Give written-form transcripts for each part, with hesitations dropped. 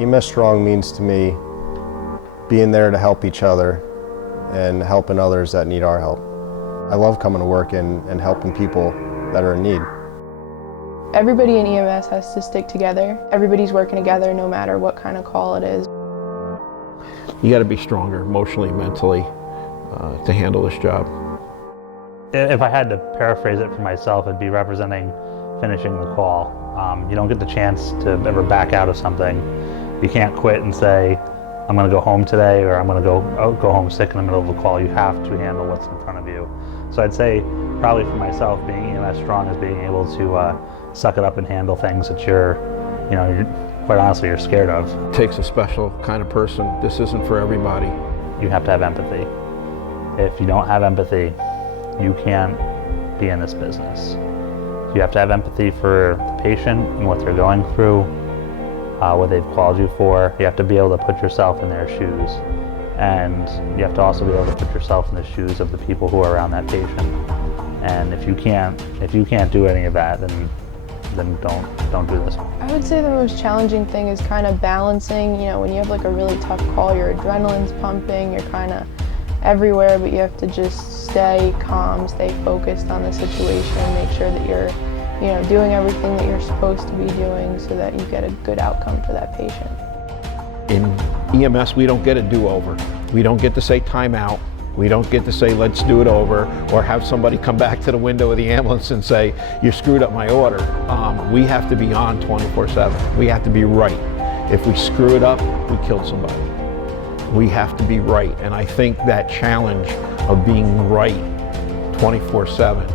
EMS Strong means to me being there to help each other and helping others that need our help. I love coming to work and helping people that are in need. Everybody in EMS has to stick together. Everybody's working together no matter what kind of call it is. You got to be stronger emotionally, mentally to handle this job. If I had to paraphrase it for myself, it'd be representing finishing the call. You don't get the chance to ever back out of something. You can't quit and say, I'm going to go home today, or I'm going to go home sick in the middle of a call. You have to handle what's in front of you. So I'd say probably for myself, being EMS Strong is being able to suck it up and handle things that you're quite honestly, you're scared of. It takes a special kind of person. This isn't for everybody. You have to have empathy. If you don't have empathy, you can't be in this business. You have to have empathy for the patient and what they're going through, what they've called you for. You have to be able to put yourself in their shoes. And you have to also be able to put yourself in the shoes of the people who are around that patient. And if you can't do any of that, then don't do this. I would say the most challenging thing is kind of balancing, when you have like a really tough call, your adrenaline's pumping, you're kind of everywhere, but you have to just stay calm, stay focused on the situation, make sure that you're doing everything that you're supposed to be doing so that you get a good outcome for that patient. In EMS, we don't get a do-over. We don't get to say timeout. We don't get to say, let's do it over, or have somebody come back to the window of the ambulance and say, you screwed up my order. We have to be on 24/7. We have to be right. If we screw it up, we killed somebody. We have to be right. And I think that challenge of being right 24/7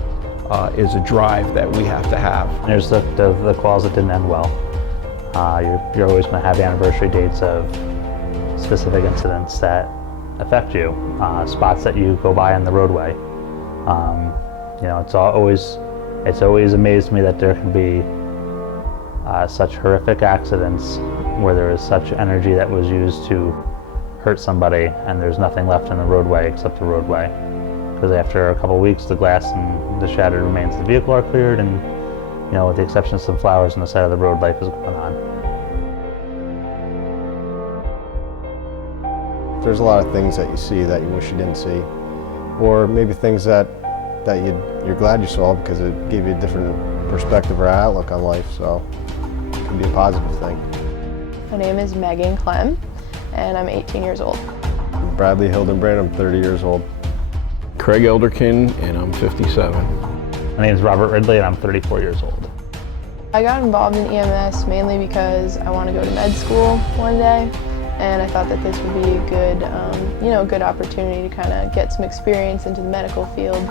is a drive that we have to have. There's the calls that didn't end well. You're always going to have anniversary dates of specific incidents that affect you, spots that you go by on the roadway. It's always amazed me that there can be such horrific accidents where there is such energy that was used to hurt somebody and there's nothing left in the roadway except the roadway. Because after a couple of weeks, the glass and the shattered remains of the vehicle are cleared, and with the exception of some flowers on the side of the road, life is going on. There's a lot of things that you see that you wish you didn't see, or maybe things that you're glad you saw because it gave you a different perspective or outlook on life, so it can be a positive thing. My name is Megan Clem, and I'm 18 years old. Bradley Hildenbrand, I'm 30 years old. Craig Elderkin, and I'm 57. My name is Robert Ridley, and I'm 34 years old. I got involved in EMS mainly because I want to go to med school one day, and I thought that this would be a good, good opportunity to kind of get some experience into the medical field.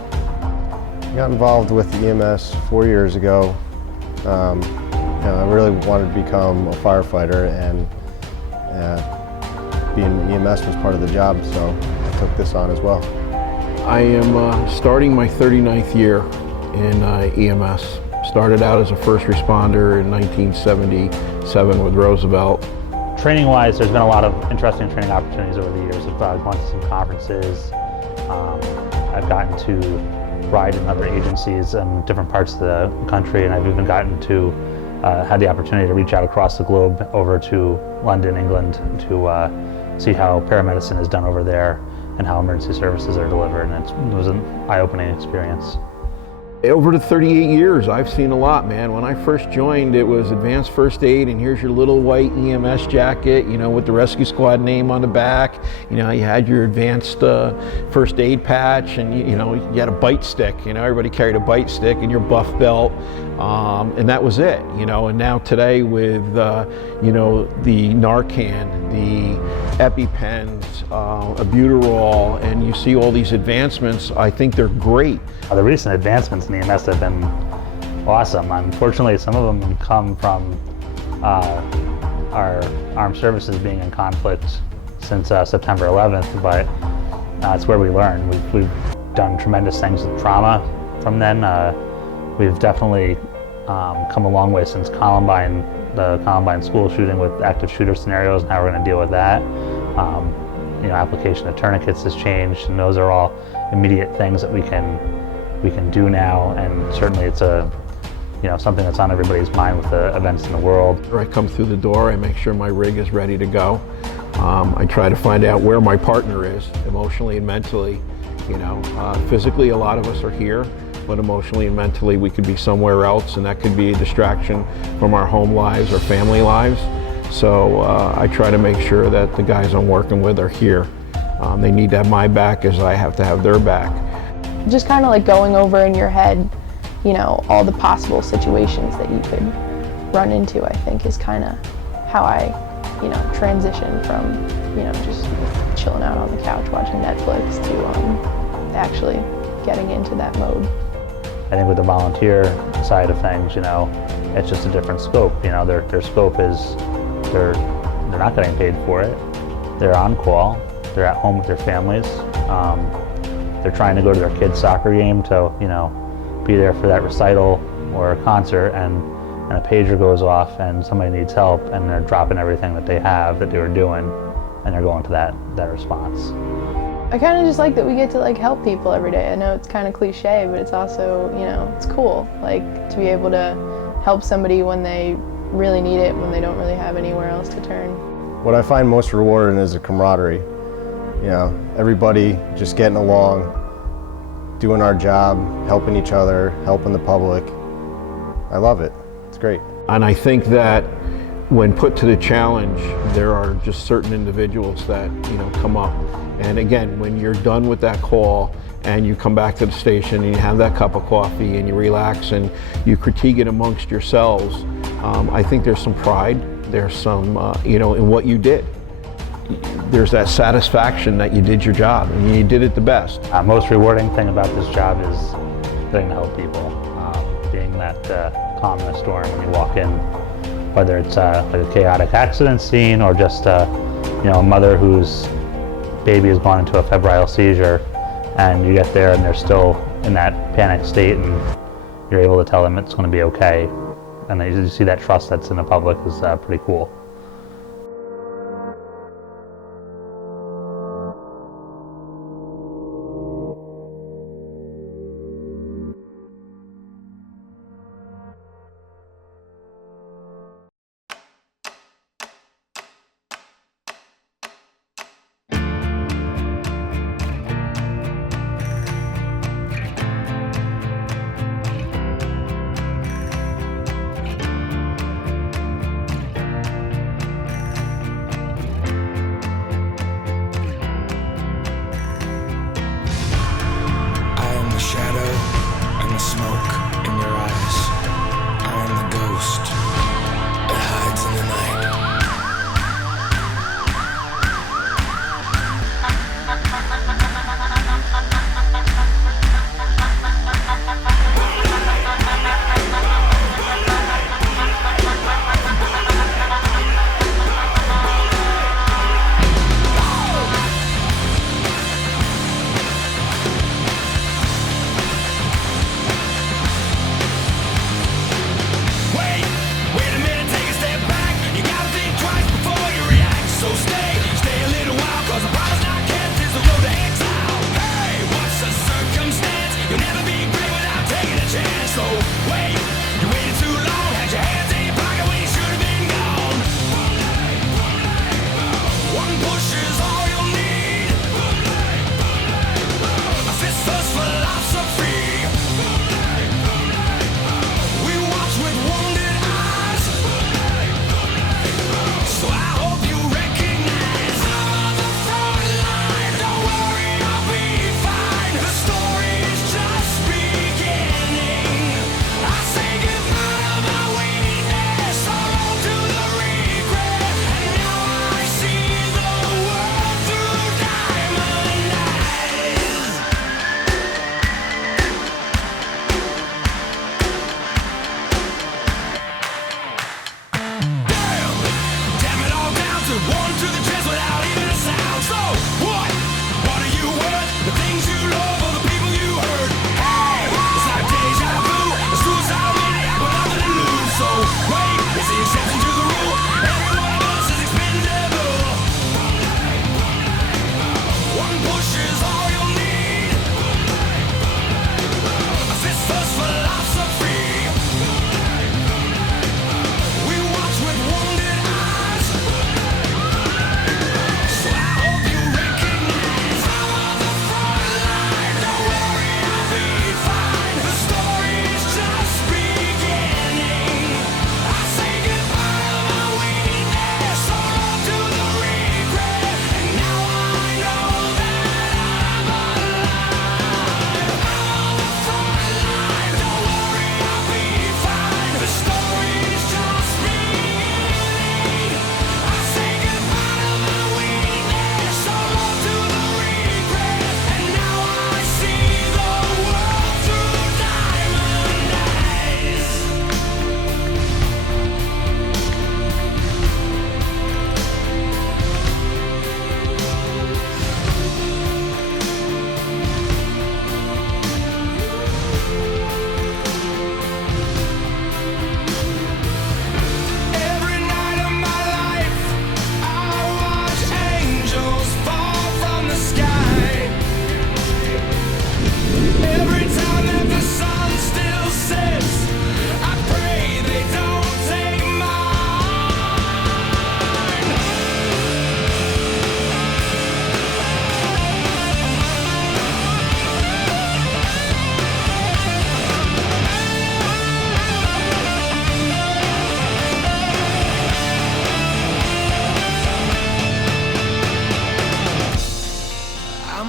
I got involved with the EMS 4 years ago. I really wanted to become a firefighter, and being EMS was part of the job, so I took this on as well. I am starting my 39th year in EMS. Started out as a first responder in 1977 with Roosevelt. Training-wise, there's been a lot of interesting training opportunities over the years. I've gone to some conferences. I've gotten to ride in other agencies in different parts of the country, and I've even gotten to had the opportunity to reach out across the globe over to London, England, to see how paramedicine is done over there and how emergency services are delivered, and it was an eye-opening experience. Over the 38 years, I've seen a lot, man. When I first joined, it was advanced first aid, and here's your little white EMS jacket, with the rescue squad name on the back. You had your advanced first aid patch, and you had a bite stick. Everybody carried a bite stick and your buff belt, and that was it. And now today with the Narcan, the EpiPens, albuterol, and you see all these advancements. I think they're great. The recent advancements in EMS have been awesome. Unfortunately, some of them come from our armed services being in conflict since September 11th, but it's where we learn. We've done tremendous things with trauma from then. We've definitely come a long way since Columbine, the Columbine school shooting, with active shooter scenarios and how we're going to deal with that. Application of tourniquets has changed, and those are all immediate things that we can do now. And certainly it's a something that's on everybody's mind with the events in the world. After I come through the door, I make sure my rig is ready to go. I try to find out where my partner is, emotionally and mentally. Physically, a lot of us are here, but emotionally and mentally, we could be somewhere else, and that could be a distraction from our home lives or family lives. So I try to make sure that the guys I'm working with are here. They need to have my back as I have to have their back. Just kind of like going over in your head, all the possible situations that you could run into, I think is kind of how I, transition from, just chilling out on the couch watching Netflix to actually getting into that mode. I think with the volunteer side of things, it's just a different scope. Their scope is they're not getting paid for it. They're on call. They're at home with their families. They're trying to go to their kid's soccer game to, be there for that recital or a concert, and a pager goes off and somebody needs help, and they're dropping everything that they have that they were doing, and they're going to that response. I kind of just like that we get to help people every day. I know it's kind of cliche, but it's also, it's cool, to be able to help somebody when they really need it, when they don't really have anywhere else to turn. What I find most rewarding is the camaraderie. Everybody just getting along, doing our job, helping each other, helping the public. I love it. It's great. And I think that when put to the challenge, there are just certain individuals that, come up. And again, when you're done with that call and you come back to the station and you have that cup of coffee and you relax and you critique it amongst yourselves, I think there's some pride. There's some, in what you did. There's that satisfaction that you did your job and you did it the best. Most rewarding thing about this job is getting to help people. Being that calm in a storm when you walk in, whether it's like a chaotic accident scene or just a mother whose baby has gone into a febrile seizure, and you get there and they're still in that panic state, and you're able to tell them it's going to be okay. And you see that trust that's in the public is pretty cool.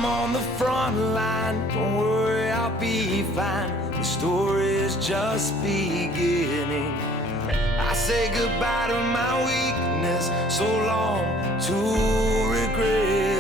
I'm on the front line, don't worry, I'll be fine. The story is just beginning. I say goodbye to my weakness, so long to regret.